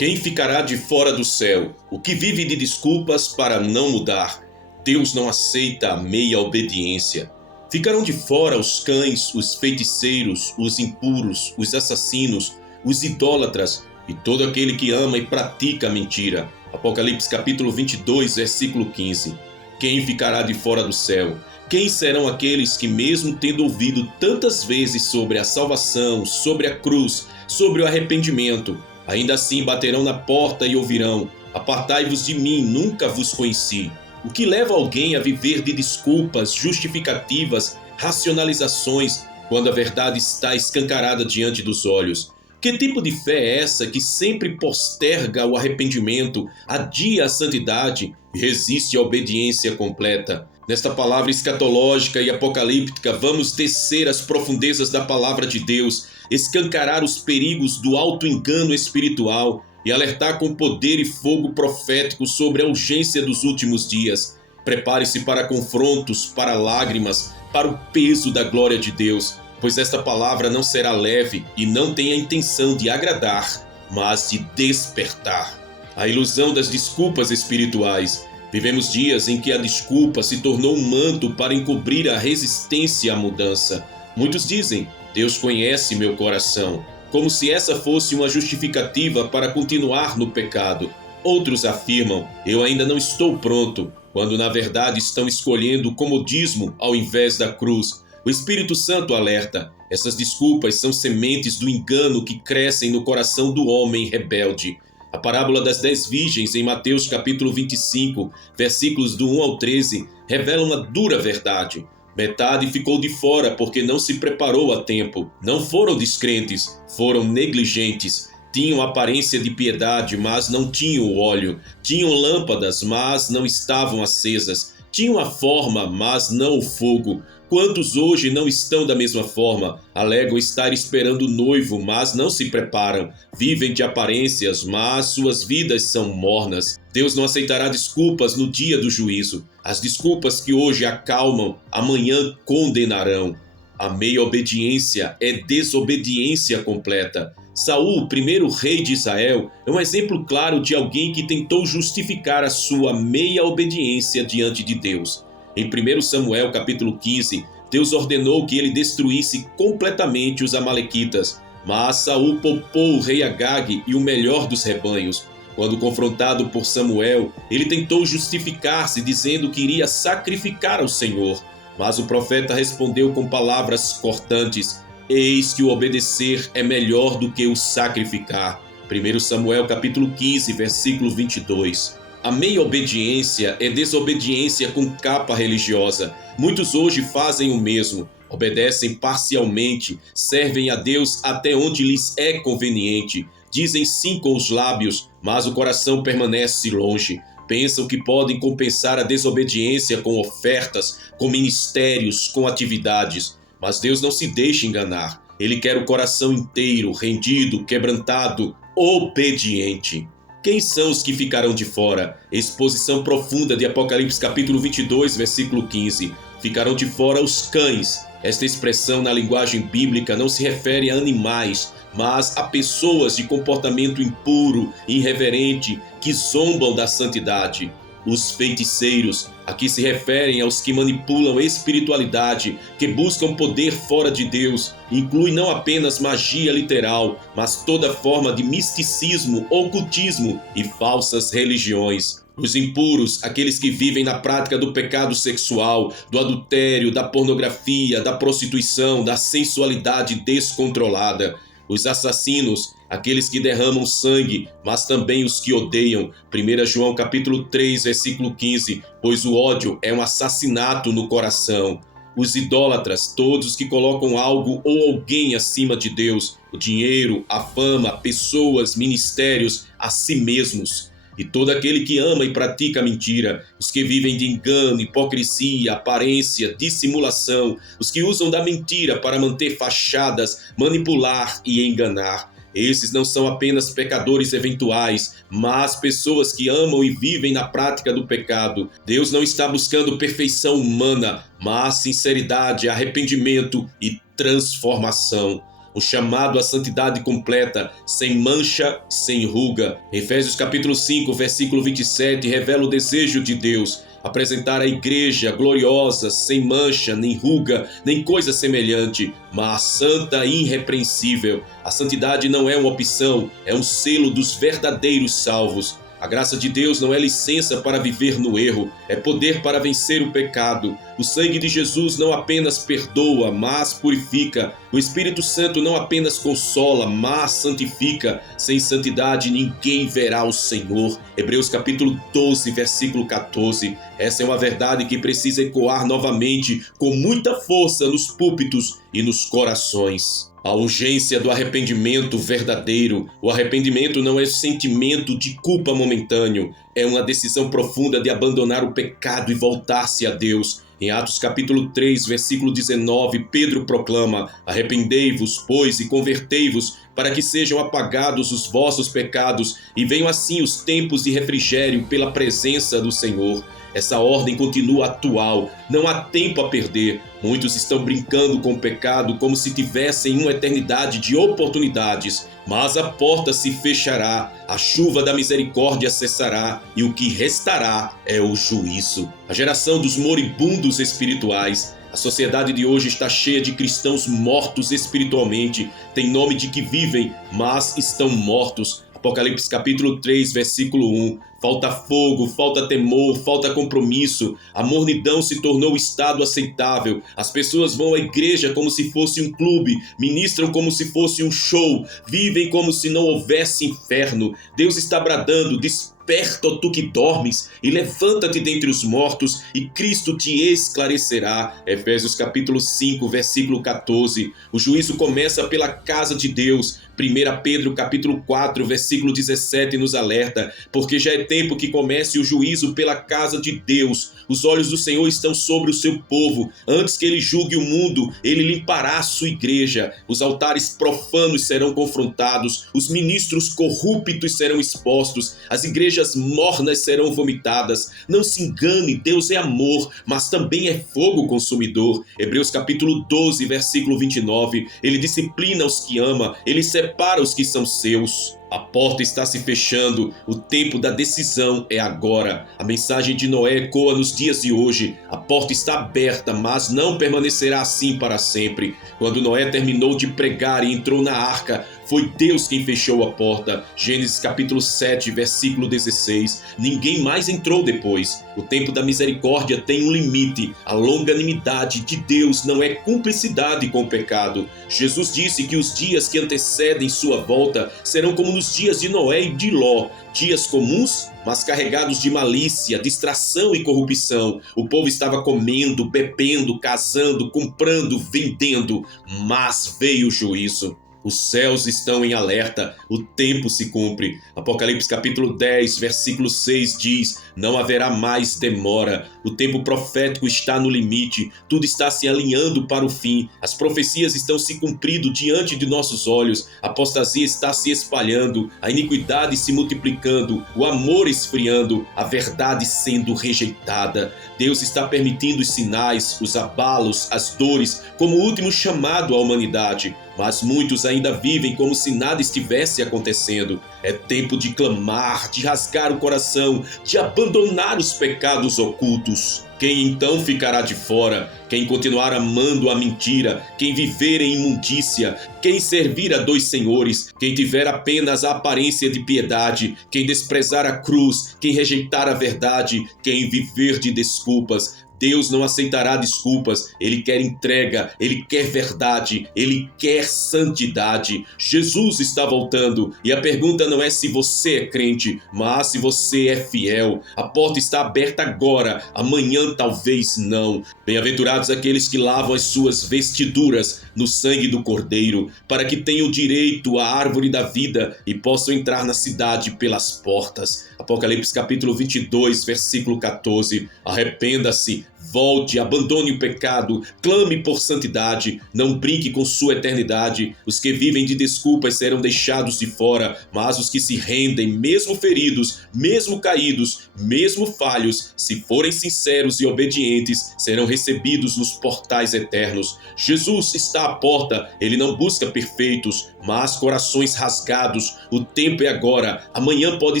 Quem ficará de fora do céu? O que vive de desculpas para não mudar? Deus não aceita a meia obediência. Ficarão de fora os cães, os feiticeiros, os impuros, os assassinos, os idólatras e todo aquele que ama e pratica a mentira. Apocalipse capítulo 22, versículo 15. Quem ficará de fora do céu? Quem serão aqueles que, mesmo tendo ouvido tantas vezes sobre a salvação, sobre a cruz, sobre o arrependimento, ainda assim baterão na porta e ouvirão: apartai-vos de mim, nunca vos conheci. O que leva alguém a viver de desculpas, justificativas, racionalizações, quando a verdade está escancarada diante dos olhos? Que tipo de fé é essa que sempre posterga o arrependimento, adia a santidade e resiste à obediência completa? Nesta palavra escatológica e apocalíptica, vamos descer às profundezas da palavra de Deus, escancarar os perigos do auto-engano espiritual e alertar com poder e fogo profético sobre a urgência dos últimos dias. Prepare-se para confrontos, para lágrimas, para o peso da glória de Deus, pois esta palavra não será leve e não tem a intenção de agradar, mas de despertar. A ilusão das desculpas espirituais. Vivemos dias em que a desculpa se tornou um manto para encobrir a resistência à mudança. Muitos dizem: Deus conhece meu coração, como se essa fosse uma justificativa para continuar no pecado. Outros afirmam: eu ainda não estou pronto, quando na verdade estão escolhendo o comodismo ao invés da cruz. O Espírito Santo alerta: essas desculpas são sementes do engano que crescem no coração do homem rebelde. A parábola das 10 virgens em Mateus capítulo 25, versículos do 1 ao 13, revela uma dura verdade. Metade ficou de fora porque não se preparou a tempo. Não foram descrentes, foram negligentes. Tinham aparência de piedade, mas não tinham óleo. Tinham lâmpadas, mas não estavam acesas. Tinham a forma, mas não o fogo. Quantos hoje não estão da mesma forma? Alegam estar esperando o noivo, mas não se preparam. Vivem de aparências, mas suas vidas são mornas. Deus não aceitará desculpas no dia do juízo. As desculpas que hoje acalmam, amanhã condenarão. A meia obediência é desobediência completa. Saul, o primeiro rei de Israel, é um exemplo claro de alguém que tentou justificar a sua meia obediência diante de Deus. Em 1 Samuel capítulo 15, Deus ordenou que ele destruísse completamente os amalequitas, mas Saul poupou o rei Agag e o melhor dos rebanhos. Quando confrontado por Samuel, ele tentou justificar-se dizendo que iria sacrificar ao Senhor, mas o profeta respondeu com palavras cortantes: eis que o obedecer é melhor do que o sacrificar. 1 Samuel capítulo 15, versículo 22. A meia obediência é desobediência com capa religiosa. Muitos hoje fazem o mesmo. Obedecem parcialmente, servem a Deus até onde lhes é conveniente. Dizem sim com os lábios, mas o coração permanece longe. Pensam que podem compensar a desobediência com ofertas, com ministérios, com atividades. Mas Deus não se deixa enganar. Ele quer o coração inteiro, rendido, quebrantado, obediente. Quem são os que ficarão de fora? Exposição profunda de Apocalipse capítulo 22, versículo 15. Ficarão de fora os cães. Esta expressão na linguagem bíblica não se refere a animais, mas a pessoas de comportamento impuro, irreverente, que zombam da santidade. Os feiticeiros, aqui se referem aos que manipulam espiritualidade, que buscam poder fora de Deus, inclui não apenas magia literal, mas toda forma de misticismo, ocultismo e falsas religiões. Os impuros, aqueles que vivem na prática do pecado sexual, do adultério, da pornografia, da prostituição, da sensualidade descontrolada. Os assassinos, aqueles que derramam sangue, mas também os que odeiam. 1 João capítulo 3, versículo 15, pois o ódio é um assassinato no coração. Os idólatras, todos que colocam algo ou alguém acima de Deus, o dinheiro, a fama, pessoas, ministérios, a si mesmos. E todo aquele que ama e pratica a mentira, os que vivem de engano, hipocrisia, aparência, dissimulação, os que usam da mentira para manter fachadas, manipular e enganar. Esses não são apenas pecadores eventuais, mas pessoas que amam e vivem na prática do pecado. Deus não está buscando perfeição humana, mas sinceridade, arrependimento e transformação. o chamado à santidade completa, sem mancha, sem ruga. Efésios capítulo 5, versículo 27, revela o desejo de Deus: apresentar a igreja gloriosa, sem mancha, nem ruga, nem coisa semelhante, mas santa e irrepreensível. A santidade não é uma opção, é um selo dos verdadeiros salvos. A graça de Deus não é licença para viver no erro, é poder para vencer o pecado. O sangue de Jesus não apenas perdoa, mas purifica. O Espírito Santo não apenas consola, mas santifica. Sem santidade ninguém verá o Senhor. Hebreus capítulo 12, versículo 14. Essa é uma verdade que precisa ecoar novamente com muita força nos púlpitos e nos corações. A urgência do arrependimento verdadeiro. O arrependimento não é sentimento de culpa momentâneo, é uma decisão profunda de abandonar o pecado e voltar-se a Deus. Em Atos capítulo 3, versículo 19, Pedro proclama: arrependei-vos, pois, e convertei-vos, para que sejam apagados os vossos pecados e venham assim os tempos de refrigério pela presença do Senhor. Essa ordem continua atual, não há tempo a perder. Muitos estão brincando com o pecado como se tivessem uma eternidade de oportunidades. Mas a porta se fechará, a chuva da misericórdia cessará e o que restará é o juízo. A geração dos moribundos espirituais. A sociedade de hoje está cheia de cristãos mortos espiritualmente. Tem nome de que vivem, mas estão mortos. Apocalipse capítulo 3, versículo 1. Falta fogo, falta temor, falta compromisso. A mornidão se tornou estado aceitável. As pessoas vão à igreja como se fosse um clube, ministram como se fosse um show, vivem como se não houvesse inferno. Deus está bradando: desperta, ó tu que dormes, e levanta-te dentre os mortos, e Cristo te esclarecerá. Efésios capítulo 5, versículo 14. O juízo começa pela casa de Deus. 1 Pedro capítulo 4, versículo 17 nos alerta: porque já é tempo que comece o juízo pela casa de Deus. Os olhos do Senhor estão sobre o seu povo. Antes que ele julgue o mundo, ele limpará a sua igreja. Os altares profanos serão confrontados, os ministros corruptos serão expostos, as igrejas mornas serão vomitadas. Não se engane, Deus é amor, mas também é fogo consumidor. Hebreus capítulo 12, versículo 29. Ele disciplina os que ama, ele separa os que são seus. A porta está se fechando, o tempo da decisão é agora. A mensagem de Noé ecoa nos dias de hoje. A porta está aberta, mas não permanecerá assim para sempre. Quando Noé terminou de pregar e entrou na arca, foi Deus quem fechou a porta. Gênesis capítulo 7, versículo 16. Ninguém mais entrou depois. O tempo da misericórdia tem um limite. A longanimidade de Deus não é cumplicidade com o pecado. Jesus disse que os dias que antecedem sua volta serão como nos dias de Noé e de Ló. Dias comuns, mas carregados de malícia, distração e corrupção. O povo estava comendo, bebendo, casando, comprando, vendendo, mas veio o juízo. Os céus estão em alerta, o tempo se cumpre. Apocalipse capítulo 10, versículo 6 diz: não haverá mais demora. O tempo profético está no limite, tudo está se alinhando para o fim. As profecias estão se cumprindo diante de nossos olhos. A apostasia está se espalhando, a iniquidade se multiplicando, o amor esfriando, a verdade sendo rejeitada. Deus está permitindo os sinais, os abalos, as dores, como o último chamado à humanidade. Mas muitos ainda vivem como se nada estivesse acontecendo. É tempo de clamar, de rasgar o coração, de abandonar os pecados ocultos. Quem então ficará de fora? Quem continuar amando a mentira, quem viver em imundícia, quem servir a dois senhores, quem tiver apenas a aparência de piedade, quem desprezar a cruz, quem rejeitar a verdade, quem viver de desculpas. Deus não aceitará desculpas, Ele quer entrega, Ele quer verdade, Ele quer santidade. Jesus está voltando e a pergunta não é se você é crente, mas se você é fiel. A porta está aberta agora, amanhã talvez não. Bem-aventurados aqueles que lavam as suas vestiduras no sangue do Cordeiro, para que tenham direito à árvore da vida e possam entrar na cidade pelas portas. Apocalipse capítulo 22, versículo 14. Arrependa-se, Volte, abandone o pecado, clame por santidade, não brinque com sua eternidade. Os que vivem de desculpas serão deixados de fora, mas os que se rendem, mesmo feridos, mesmo caídos, mesmo falhos, se forem sinceros e obedientes, serão recebidos nos portais eternos. Jesus está à porta, ele não busca perfeitos, mas corações rasgados. O tempo é agora, amanhã pode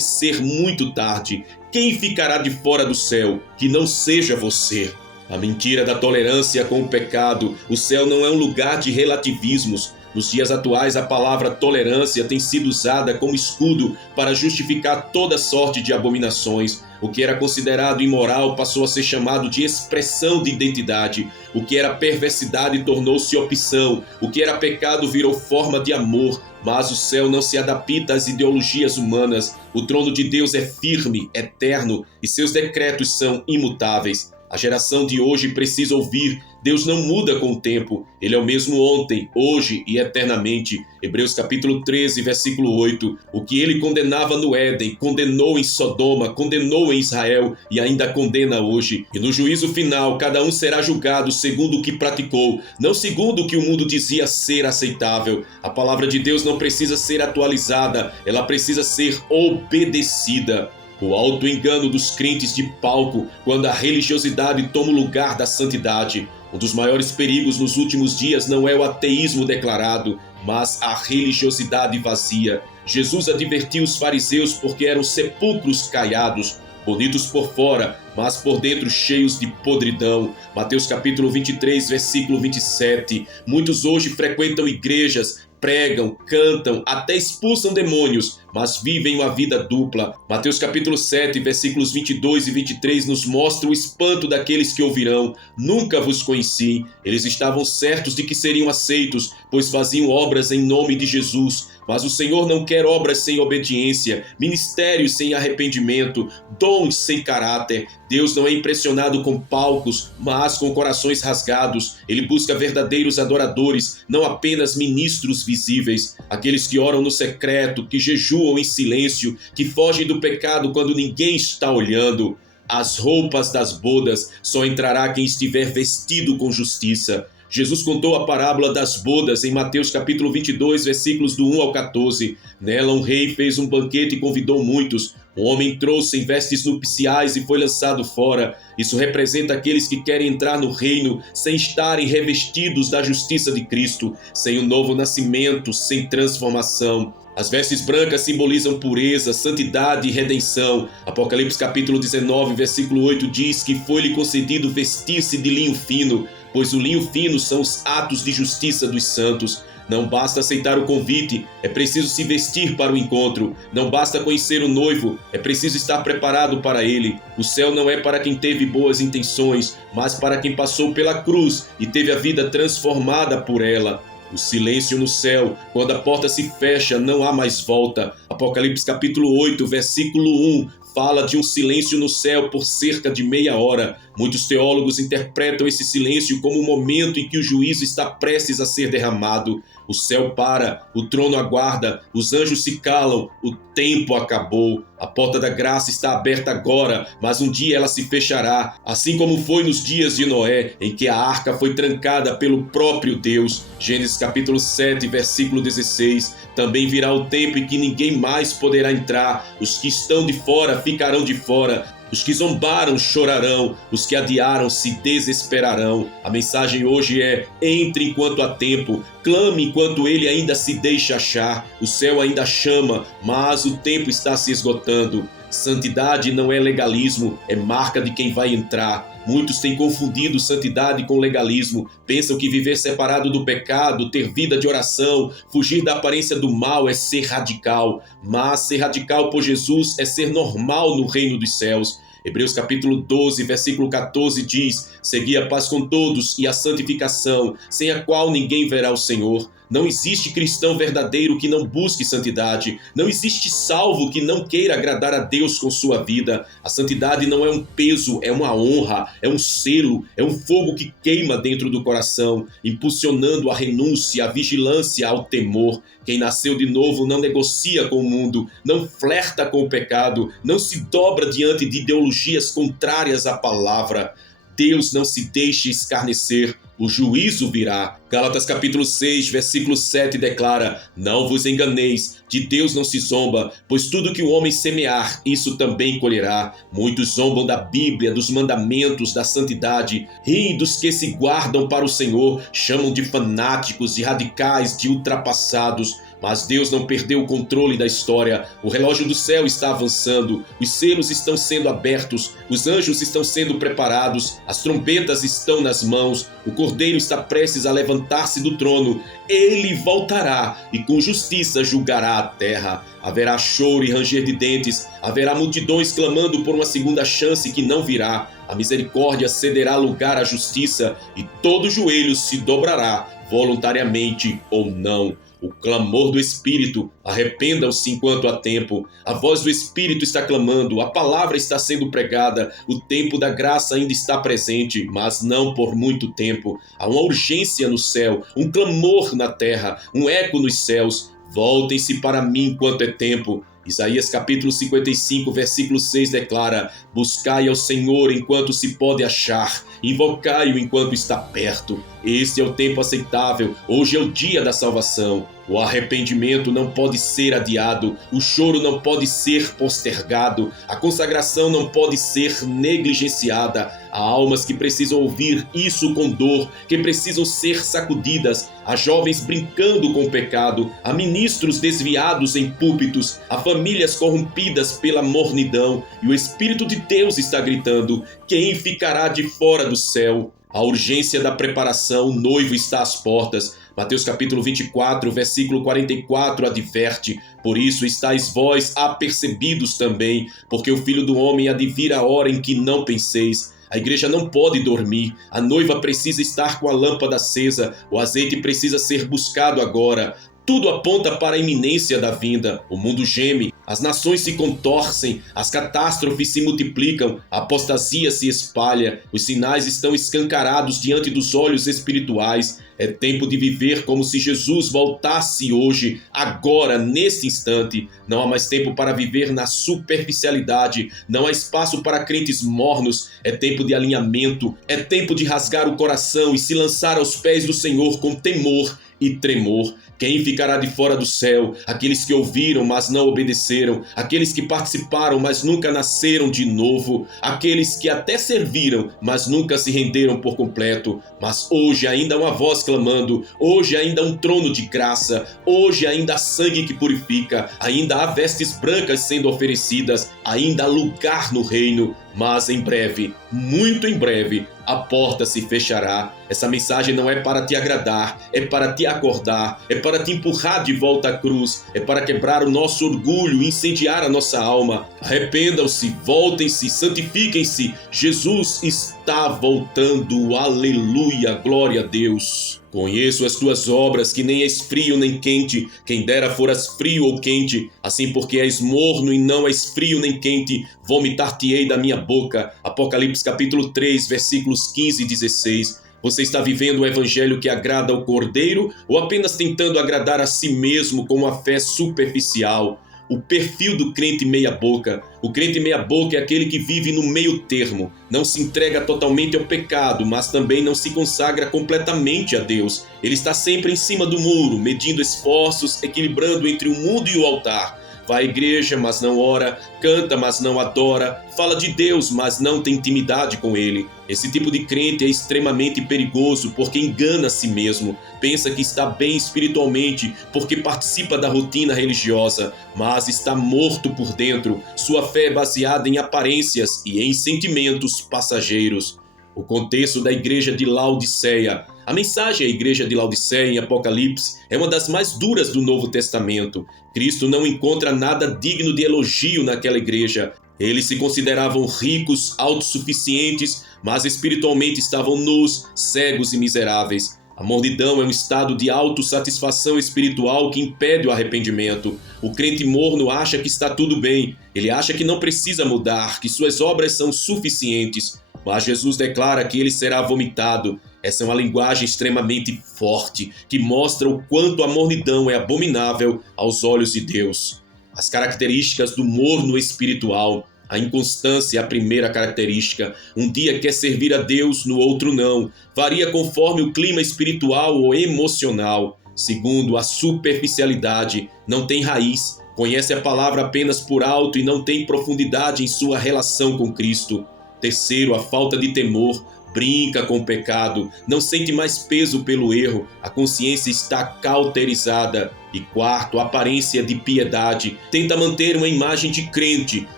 ser muito tarde. Quem ficará de fora do céu, que não seja você? A mentira da tolerância com o pecado. O céu não é um lugar de relativismos. Nos dias atuais, a palavra tolerância tem sido usada como escudo para justificar toda sorte de abominações. O que era considerado imoral passou a ser chamado de expressão de identidade. O que era perversidade tornou-se opção. O que era pecado virou forma de amor. Mas o céu não se adapta às ideologias humanas. O trono de Deus é firme, eterno, e seus decretos são imutáveis. A geração de hoje precisa ouvir: Deus não muda com o tempo. Ele é o mesmo ontem, hoje e eternamente. Hebreus capítulo 13, versículo 8. O que ele condenava no Éden, condenou em Sodoma, condenou em Israel e ainda condena hoje. E no juízo final, cada um será julgado segundo o que praticou, não segundo o que o mundo dizia ser aceitável. A palavra de Deus não precisa ser atualizada, ela precisa ser obedecida. O auto-engano dos crentes de palco, quando a religiosidade toma o lugar da santidade. Um dos maiores perigos nos últimos dias não é o ateísmo declarado, mas a religiosidade vazia. Jesus advertiu os fariseus porque eram sepulcros caiados, bonitos por fora, mas por dentro cheios de podridão. Mateus capítulo 23, versículo 27. Muitos hoje frequentam igrejas, pregam, cantam, até expulsam demônios, mas vivem uma vida dupla. Mateus capítulo 7, versículos 22 e 23 nos mostra o espanto daqueles que ouvirão: nunca vos conheci. Eles estavam certos de que seriam aceitos, pois faziam obras em nome de Jesus. Mas o Senhor não quer obras sem obediência, ministérios sem arrependimento, dons sem caráter. Deus não é impressionado com palcos, mas com corações rasgados. Ele busca verdadeiros adoradores, não apenas ministros visíveis. Aqueles que oram no secreto, que jejuam em silêncio, que fogem do pecado quando ninguém está olhando. As roupas das bodas só entrará quem estiver vestido com justiça. Jesus contou a parábola das bodas em Mateus capítulo 22, versículos do 1 ao 14. Nela um rei fez um banquete e convidou muitos. Um homem entrou sem vestes nupciais e foi lançado fora. Isso representa aqueles que querem entrar no reino sem estarem revestidos da justiça de Cristo, sem um novo nascimento, sem transformação. As vestes brancas simbolizam pureza, santidade e redenção. Apocalipse capítulo 19, versículo 8 diz que foi-lhe concedido vestir-se de linho fino, pois o linho fino são os atos de justiça dos santos. Não basta aceitar o convite, é preciso se vestir para o encontro. Não basta conhecer o noivo, é preciso estar preparado para ele. O céu não é para quem teve boas intenções, mas para quem passou pela cruz e teve a vida transformada por ela. O silêncio no céu, quando a porta se fecha, não há mais volta. Apocalipse capítulo 8, versículo 1, fala de um silêncio no céu por cerca de meia hora. Muitos teólogos interpretam esse silêncio como o momento em que o juízo está prestes a ser derramado. O céu para, o trono aguarda, os anjos se calam, o tempo acabou. A porta da graça está aberta agora, mas um dia ela se fechará, assim como foi nos dias de Noé, em que a arca foi trancada pelo próprio Deus. Gênesis capítulo 7, versículo 16. Também virá o tempo em que ninguém mais poderá entrar. Os que estão de fora ficarão de fora. Os que zombaram chorarão, os que adiaram se desesperarão. A mensagem hoje é: entre enquanto há tempo, clame enquanto ele ainda se deixa achar. O céu ainda chama, mas o tempo está se esgotando. Santidade não é legalismo, é marca de quem vai entrar. Muitos têm confundido santidade com legalismo. Pensam que viver separado do pecado, ter vida de oração, fugir da aparência do mal é ser radical. Mas ser radical por Jesus é ser normal no reino dos céus. Hebreus capítulo 12, versículo 14 diz: segui a paz com todos e a santificação, sem a qual ninguém verá o Senhor. Não existe cristão verdadeiro que não busque santidade. Não existe salvo que não queira agradar a Deus com sua vida. A santidade não é um peso, é uma honra, é um selo, é um fogo que queima dentro do coração, impulsionando a renúncia, a vigilância, ao temor. Quem nasceu de novo não negocia com o mundo, não flerta com o pecado, não se dobra diante de ideologias contrárias à palavra. Deus não se deixe escarnecer, o juízo virá. Gálatas capítulo 6, versículo 7 declara: não vos enganeis, de Deus não se zomba, pois tudo que o homem semear, isso também colherá. Muitos zombam da Bíblia, dos mandamentos, da santidade, riem dos que se guardam para o Senhor, chamam de fanáticos, de radicais, de ultrapassados. Mas Deus não perdeu o controle da história. O relógio do céu está avançando, os selos estão sendo abertos, os anjos estão sendo preparados, as trombetas estão nas mãos, o Cordeiro está prestes a levantar-se do trono. Ele voltará e com justiça julgará a terra. Haverá choro e ranger de dentes, haverá multidões clamando por uma segunda chance que não virá. A misericórdia cederá lugar à justiça e todo joelho se dobrará, voluntariamente ou não. O clamor do Espírito, arrependam-se enquanto há tempo. A voz do Espírito está clamando, a palavra está sendo pregada, o tempo da graça ainda está presente, mas não por muito tempo. Há uma urgência no céu, um clamor na terra, um eco nos céus. Voltem-se para mim enquanto é tempo. Isaías capítulo 55, versículo 6 declara: buscai ao Senhor enquanto se pode achar, invocai-o enquanto está perto. Este é o tempo aceitável, hoje é o dia da salvação. O arrependimento não pode ser adiado, o choro não pode ser postergado, a consagração não pode ser negligenciada. Há almas que precisam ouvir isso com dor, que precisam ser sacudidas. Há jovens brincando com o pecado, há ministros desviados em púlpitos, há famílias corrompidas pela mornidão, e o Espírito de Deus está gritando: quem ficará de fora do céu? A urgência da preparação, o noivo está às portas. Mateus capítulo 24, versículo 44 adverte: por isso estáis vós apercebidos também, porque o Filho do Homem há de vir a hora em que não penseis. A igreja não pode dormir, a noiva precisa estar com a lâmpada acesa, o azeite precisa ser buscado agora. Tudo aponta para a iminência da vinda. O mundo geme, as nações se contorcem, as catástrofes se multiplicam, a apostasia se espalha, os sinais estão escancarados diante dos olhos espirituais. É tempo de viver como se Jesus voltasse hoje, agora, nesse instante. Não há mais tempo para viver na superficialidade, não há espaço para crentes mornos. É tempo de alinhamento, é tempo de rasgar o coração e se lançar aos pés do Senhor com temor e tremor. Quem ficará de fora do céu? Aqueles que ouviram, mas não obedeceram, aqueles que participaram, mas nunca nasceram de novo, aqueles que até serviram, mas nunca se renderam por completo. Mas hoje ainda há uma voz clamando, hoje ainda há um trono de graça, hoje ainda há sangue que purifica, ainda há vestes brancas sendo oferecidas, ainda há lugar no reino. Mas em breve, muito em breve, a porta se fechará. Essa mensagem não é para te agradar, é para te acordar, é para te empurrar de volta à cruz, é para quebrar o nosso orgulho, incendiar a nossa alma. Arrependam-se, voltem-se, santifiquem-se. Jesus está voltando. Aleluia, glória a Deus. Conheço as tuas obras, que nem és frio nem quente, quem dera foras frio ou quente. Assim, porque és morno e não és frio nem quente, vomitar-te-ei da minha boca. Apocalipse capítulo 3, versículos 15 e 16. Você está vivendo o evangelho que agrada ao Cordeiro ou apenas tentando agradar a si mesmo com uma fé superficial? O perfil do crente meia-boca. O crente meia-boca é aquele que vive no meio termo. Não se entrega totalmente ao pecado, mas também não se consagra completamente a Deus. Ele está sempre em cima do muro, medindo esforços, equilibrando entre o mundo e o altar. Vai à igreja, mas não ora, canta, mas não adora, fala de Deus, mas não tem intimidade com Ele. Esse tipo de crente é extremamente perigoso porque engana a si mesmo, pensa que está bem espiritualmente porque participa da rotina religiosa, mas está morto por dentro. Sua fé é baseada em aparências e em sentimentos passageiros. O contexto da igreja de Laodiceia. A mensagem à igreja de Laodiceia em Apocalipse é uma das mais duras do Novo Testamento. Cristo não encontra nada digno de elogio naquela igreja. Eles se consideravam ricos, autossuficientes, mas espiritualmente estavam nus, cegos e miseráveis. A mornidão é um estado de autossatisfação espiritual que impede o arrependimento. O crente morno acha que está tudo bem. Ele acha que não precisa mudar, que suas obras são suficientes. Mas Jesus declara que ele será vomitado. Essa é uma linguagem extremamente forte, que mostra o quanto a mornidão é abominável aos olhos de Deus. As características do morno espiritual. A inconstância é a primeira característica. Um dia quer servir a Deus, no outro não. Varia conforme o clima espiritual ou emocional. Segundo, a superficialidade não tem raiz. Conhece a palavra apenas por alto e não tem profundidade em sua relação com Cristo. Terceiro, a falta de temor. Brinca com o pecado, não sente mais peso pelo erro, a consciência está cauterizada. E quarto, a aparência de piedade. Tenta manter uma imagem de crente,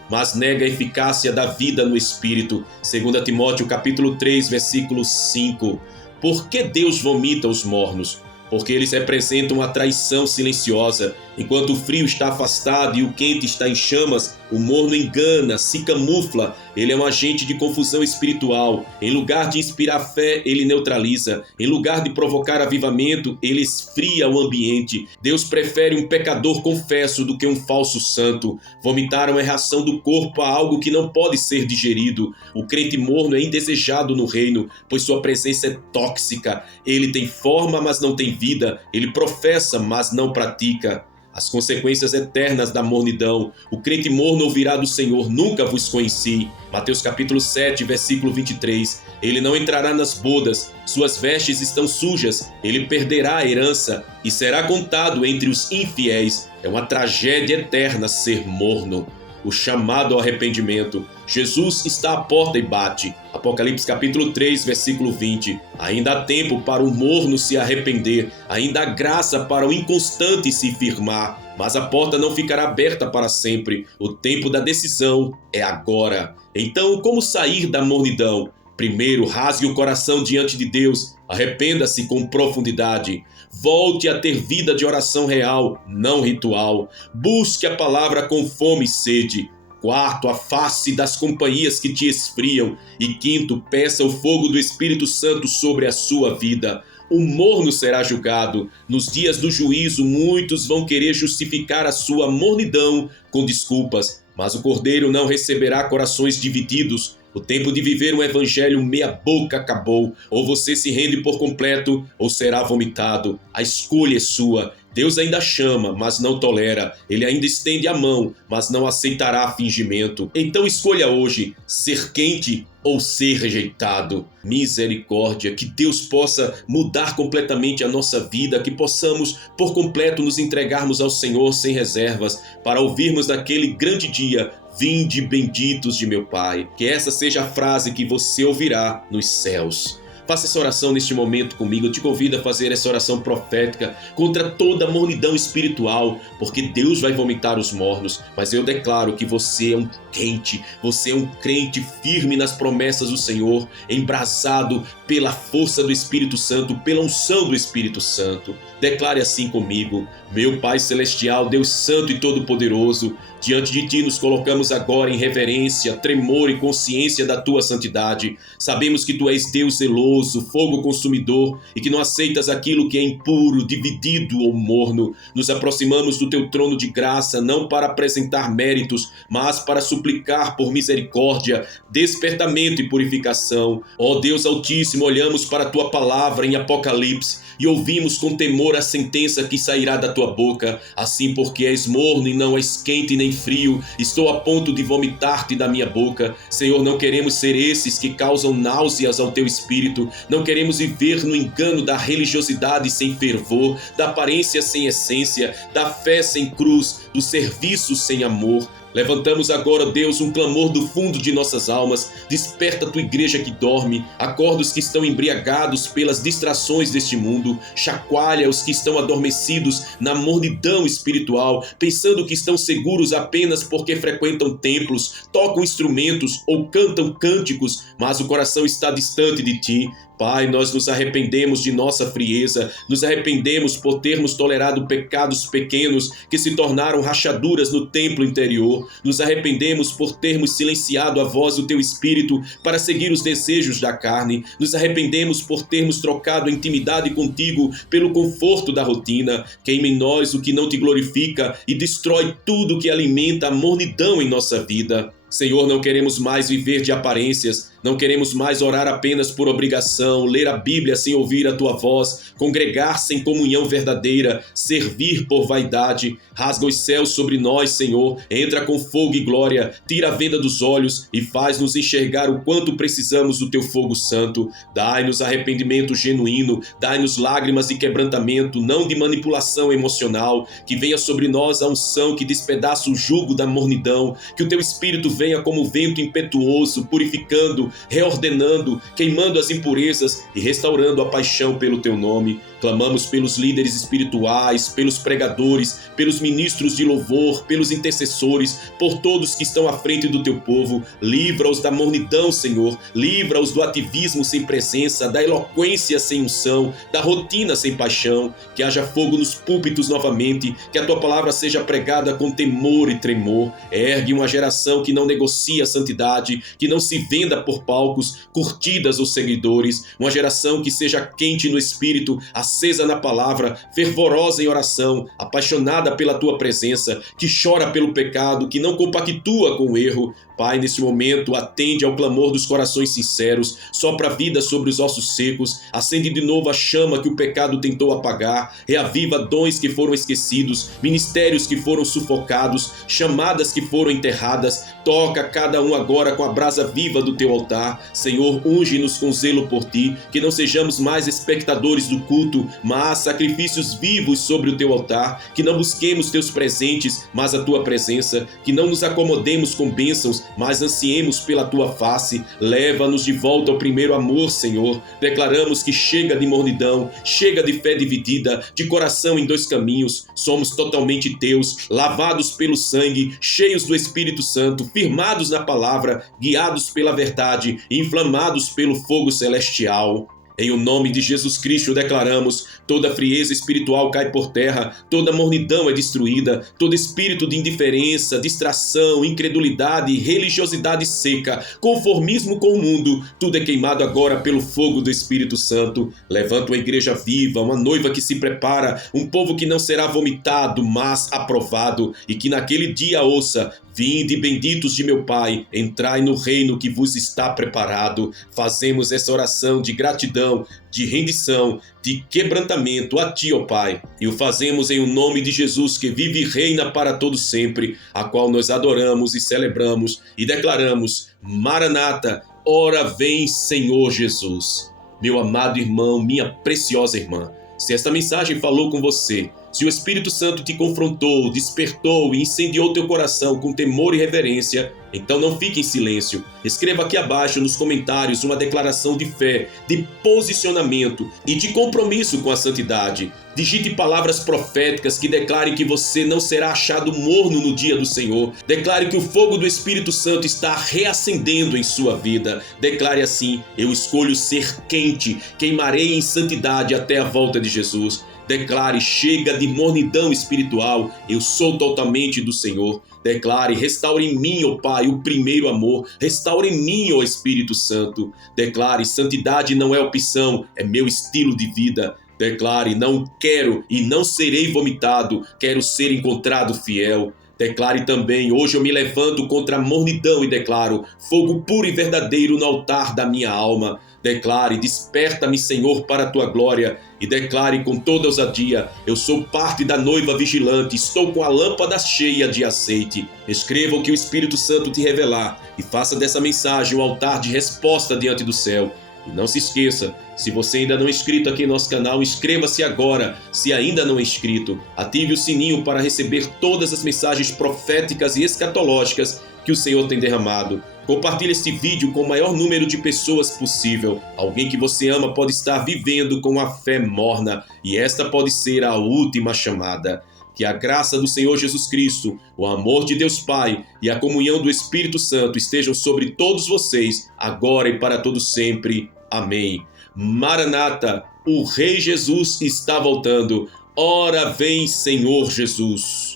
mas nega a eficácia da vida no Espírito. 2 Timóteo capítulo 3, versículo 5. Por que Deus vomita os mornos? Porque eles representam a traição silenciosa. Enquanto o frio está afastado e o quente está em chamas, o morno engana, se camufla. Ele é um agente de confusão espiritual. Em lugar de inspirar fé, ele neutraliza. Em lugar de provocar avivamento, ele esfria o ambiente. Deus prefere um pecador confesso do que um falso santo. Vomitaram a reação do corpo a algo que não pode ser digerido. O crente morno é indesejado no reino, pois sua presença é tóxica. Ele tem forma, mas não tem vida. Ele professa, mas não pratica. As consequências eternas da mornidão. O crente morno ouvirá do Senhor: nunca vos conheci. Mateus capítulo 7, versículo 23. Ele não entrará nas bodas, suas vestes estão sujas, ele perderá a herança e será contado entre os infiéis. É uma tragédia eterna ser morno. O chamado ao arrependimento. Jesus está à porta e bate. Apocalipse capítulo 3, versículo 20. Ainda há tempo para o morno se arrepender, ainda há graça para o inconstante se firmar, mas a porta não ficará aberta para sempre. O tempo da decisão é agora. Então, como sair da mornidão? Primeiro, rasgue o coração diante de Deus, arrependa-se com profundidade. Volte a ter vida de oração real, não ritual. Busque a palavra com fome e sede. Quarto, afaste das companhias que te esfriam. E quinto, peça o fogo do Espírito Santo sobre a sua vida. O morno será julgado. Nos dias do juízo, muitos vão querer justificar a sua mornidão com desculpas. Mas o Cordeiro não receberá corações divididos. O tempo de viver um evangelho meia-boca acabou. Ou você se rende por completo, ou será vomitado. A escolha é sua. Deus ainda chama, mas não tolera. Ele ainda estende a mão, mas não aceitará fingimento. Então escolha hoje, ser quente ou ser rejeitado. Misericórdia, que Deus possa mudar completamente a nossa vida, que possamos por completo nos entregarmos ao Senhor sem reservas, para ouvirmos naquele grande dia: vinde benditos de meu Pai. Que essa seja a frase que você ouvirá nos céus. Faça essa oração neste momento comigo. Eu te convido a fazer essa oração profética contra toda a mornidão espiritual, porque Deus vai vomitar os mornos. Mas eu declaro que você é um quente, você é um crente firme nas promessas do Senhor, embrasado pela força do Espírito Santo, pela unção do Espírito Santo. Declare assim comigo: meu Pai Celestial, Deus Santo e Todo-Poderoso, diante de Ti nos colocamos agora em reverência, tremor e consciência da Tua santidade. Sabemos que Tu és Deus zeloso, fogo consumidor, e que não aceitas aquilo que é impuro, dividido ou morno. Nos aproximamos do Teu trono de graça, não para apresentar méritos, mas para suplicar por misericórdia, despertamento e purificação. Ó Deus Altíssimo, olhamos para a Tua palavra em Apocalipse e ouvimos com temor a sentença que sairá da Tua boca. Assim, porque és morno e não és quente nem frio, estou a ponto de vomitar-te da minha boca. Senhor, não queremos ser esses que causam náuseas ao Teu Espírito. Não queremos viver no engano da religiosidade sem fervor, da aparência sem essência, da fé sem cruz, do serviço sem amor. Levantamos agora, Deus, um clamor do fundo de nossas almas. Desperta a Tua igreja que dorme, acorda os que estão embriagados pelas distrações deste mundo, chacoalha os que estão adormecidos na mornidão espiritual, pensando que estão seguros apenas porque frequentam templos, tocam instrumentos ou cantam cânticos, mas o coração está distante de Ti. Pai, nós nos arrependemos de nossa frieza, nos arrependemos por termos tolerado pecados pequenos que se tornaram rachaduras no templo interior, nos arrependemos por termos silenciado a voz do Teu Espírito para seguir os desejos da carne, nos arrependemos por termos trocado a intimidade contigo pelo conforto da rotina. Queima em nós o que não Te glorifica e destrói tudo que alimenta a mornidão em nossa vida. Senhor, não queremos mais viver de aparências, não queremos mais orar apenas por obrigação, ler a Bíblia sem ouvir a Tua voz, congregar sem comunhão verdadeira, servir por vaidade. Rasga os céus sobre nós, Senhor, entra com fogo e glória, tira a venda dos olhos e faz-nos enxergar o quanto precisamos do Teu fogo santo. Dai-nos arrependimento genuíno, dai-nos lágrimas e quebrantamento, não de manipulação emocional, que venha sobre nós a unção que despedaça o jugo da mornidão, que o Teu Espírito venha como vento impetuoso, purificando, reordenando, queimando as impurezas e restaurando a paixão pelo Teu nome. Clamamos pelos líderes espirituais, pelos pregadores, pelos ministros de louvor, pelos intercessores, por todos que estão à frente do Teu povo. Livra-os da mornidão, Senhor. Livra-os do ativismo sem presença, da eloquência sem unção, da rotina sem paixão. Que haja fogo nos púlpitos novamente, que a Tua palavra seja pregada com temor e tremor. Ergue uma geração que não negocia a santidade, que não se venda por palcos, curtidas ou seguidores. Uma geração que seja quente no espírito, acesa na palavra, fervorosa em oração, apaixonada pela Tua presença, que chora pelo pecado, que não compactua com o erro. Pai, nesse momento, atende ao clamor dos corações sinceros, sopra a vida sobre os ossos secos, acende de novo a chama que o pecado tentou apagar, reaviva dons que foram esquecidos, ministérios que foram sufocados, chamadas que foram enterradas. Toca cada um agora com a brasa viva do Teu altar. Senhor, unge-nos com zelo por Ti, que não sejamos mais espectadores do culto, mas sacrifícios vivos sobre o Teu altar, que não busquemos Teus presentes, mas a Tua presença, que não nos acomodemos com bênçãos, mas ansiemos pela Tua face. Leva-nos de volta ao primeiro amor, Senhor. Declaramos que chega de mornidão, chega de fé dividida, de coração em dois caminhos. Somos totalmente Teus, lavados pelo sangue, cheios do Espírito Santo, firmados na palavra, guiados pela verdade, inflamados pelo fogo celestial. Em o nome de Jesus Cristo declaramos, toda frieza espiritual cai por terra, toda mornidão é destruída, todo espírito de indiferença, distração, incredulidade, religiosidade seca, conformismo com o mundo, tudo é queimado agora pelo fogo do Espírito Santo. Levanta uma igreja viva, uma noiva que se prepara, um povo que não será vomitado, mas aprovado, e que naquele dia ouça: vinde, benditos de meu Pai, entrai no reino que vos está preparado. Fazemos essa oração de gratidão, de rendição, de quebrantamento a Ti, ó Pai. E o fazemos em o nome de Jesus, que vive e reina para todo sempre, a qual nós adoramos e celebramos e declaramos: Maranata, ora vem, Senhor Jesus. Meu amado irmão, minha preciosa irmã, se esta mensagem falou com você, se o Espírito Santo te confrontou, despertou e incendiou teu coração com temor e reverência, então não fique em silêncio. Escreva aqui abaixo nos comentários uma declaração de fé, de posicionamento e de compromisso com a santidade. Digite palavras proféticas que declarem que você não será achado morno no dia do Senhor. Declare que o fogo do Espírito Santo está reacendendo em sua vida. Declare assim: eu escolho ser quente, queimarei em santidade até a volta de Jesus. Declare: chega de mornidão espiritual, eu sou totalmente do Senhor. Declare: restaure em mim, ó Pai, o primeiro amor. Restaure em mim, ó Espírito Santo. Declare: santidade não é opção, é meu estilo de vida. Declare: não quero e não serei vomitado, quero ser encontrado fiel. Declare também: hoje eu me levanto contra a mornidão e declaro fogo puro e verdadeiro no altar da minha alma. Declare: desperta-me, Senhor, para a tua glória. E declare com toda ousadia: eu sou parte da noiva vigilante, estou com a lâmpada cheia de azeite. Escreva o que o Espírito Santo te revelar e faça dessa mensagem um altar de resposta diante do céu. E não se esqueça, se você ainda não é inscrito aqui em nosso canal, inscreva-se agora. Se ainda não é inscrito, ative o sininho para receber todas as mensagens proféticas e escatológicas que o Senhor tem derramado. Compartilhe este vídeo com o maior número de pessoas possível. Alguém que você ama pode estar vivendo com a fé morna, e esta pode ser a última chamada. Que a graça do Senhor Jesus Cristo, o amor de Deus Pai e a comunhão do Espírito Santo estejam sobre todos vocês, agora e para todo sempre. Amém. Maranata, o Rei Jesus está voltando. Ora vem, Senhor Jesus.